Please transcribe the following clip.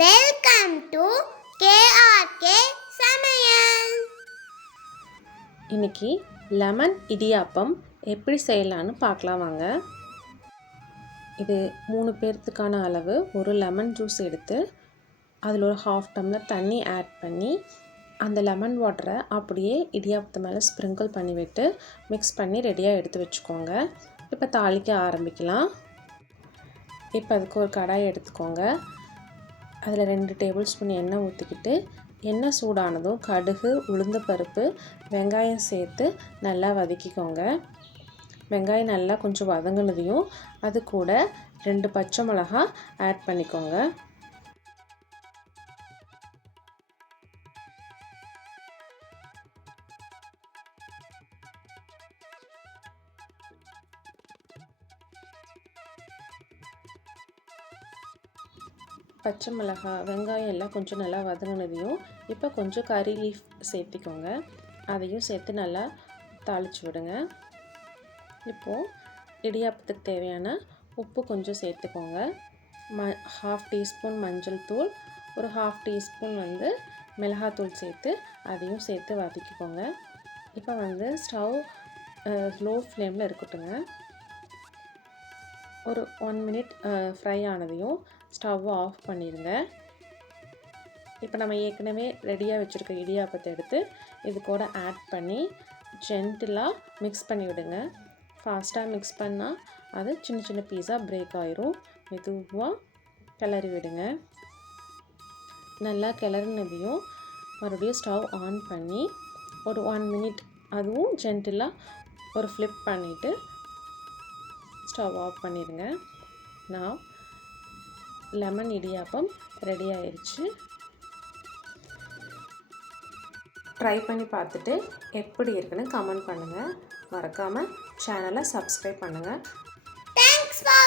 Welcome to KRK சமையல். இன்னைக்கு lemon idiyappam எப்படி செய்யலான்னு பார்க்கலாம் வாங்க. இது 3 பேர்த்துக்கான அளவு. ஒரு லெமன் ஜூஸ் எடுத்து அதில் ஒரு 1/2 டம்ளர் தண்ணி ஆட் பண்ணி அந்த லெமன் வாட்டரை அப்படியே இடியாப்பத்து மேலே ஸ்ப்ரிங்கிள் பண்ணி விட்டு மிக்ஸ் பண்ணி ரெடியாக எடுத்து வச்சுக்கோங்க. இப்போ தாளிக்க ஆரம்பிக்கலாம். இப்போ அதுக்கு ஒரு கடாய் எடுத்துக்கோங்க. அதில் 2 டேபிள் ஸ்பூன் எண்ணெய் ஊற்றிக்கிட்டு எண்ணெய் சூடானதும் கடுகு, உளுந்தம்பருப்பு, வெங்காயம் சேர்த்து நல்லா வதக்கிக்கோங்க. வெங்காயம் நல்லா கொஞ்சம் வதங்கினதையும் அது கூட 2 பச்சை மிளகாய் ஆட் பண்ணிக்கோங்க. பச்சை மிளகாய், வெங்காயம் எல்லாம் கொஞ்சம் நல்லா வதங்கினதையும் இப்போ கொஞ்சம் கறி லீஃப் சேர்த்திக்கோங்க. அதையும் சேர்த்து நல்லா தாளித்து விடுங்க. இப்போது இடியாப்பத்துக்கு தேவையான உப்பு கொஞ்சம் சேர்த்துக்கோங்க. 1/2 டீஸ்பூன் மஞ்சள் தூள், ஒரு 1/2 டீஸ்பூன் மிளகாத்தூள் சேர்த்து அதையும் சேர்த்து வதக்கிக்கோங்க. இப்போ ஸ்டவ் லோ ஃப்ளேமில் இருக்கட்டுங்க. ஒரு 1 மினிட் ஃப்ரை ஆனதையும் ஸ்டவ் ஆஃப் பண்ணிடுங்க. இப்போ நம்ம ஏற்கனவே ரெடியாக வச்சுருக்க இடியாப்பத்தை எடுத்து இது கூட ஆட் பண்ணி ஜென்டிலாக மிக்ஸ் பண்ணி விடுங்க. ஃபாஸ்ட்டாக மிக்ஸ் பண்ணால் அது சின்ன சின்ன பீஸாக பிரேக் ஆயிரும். மெதுவாக கிளறி விடுங்க. நல்லா கிளறினதையும் மறுபடியும் ஸ்டவ் ஆன் பண்ணி ஒரு 1 மினிட் அதுவும் ஜென்டிலாக ஒரு ஃப்ளிப் பண்ணிவிட்டு ஸ்டவ் ஆஃப் பண்ணிடுங்க. நான் லெமன் இடியாப்பம் ரெடி ஆயிடுச்சு. ட்ரை பண்ணி பார்த்துட்டு எப்படி இருக்குன்னு கமெண்ட் பண்ணுங்கள். மறக்காமல் சேனலை சப்ஸ்கிரைப் பண்ணுங்கள். Thanks for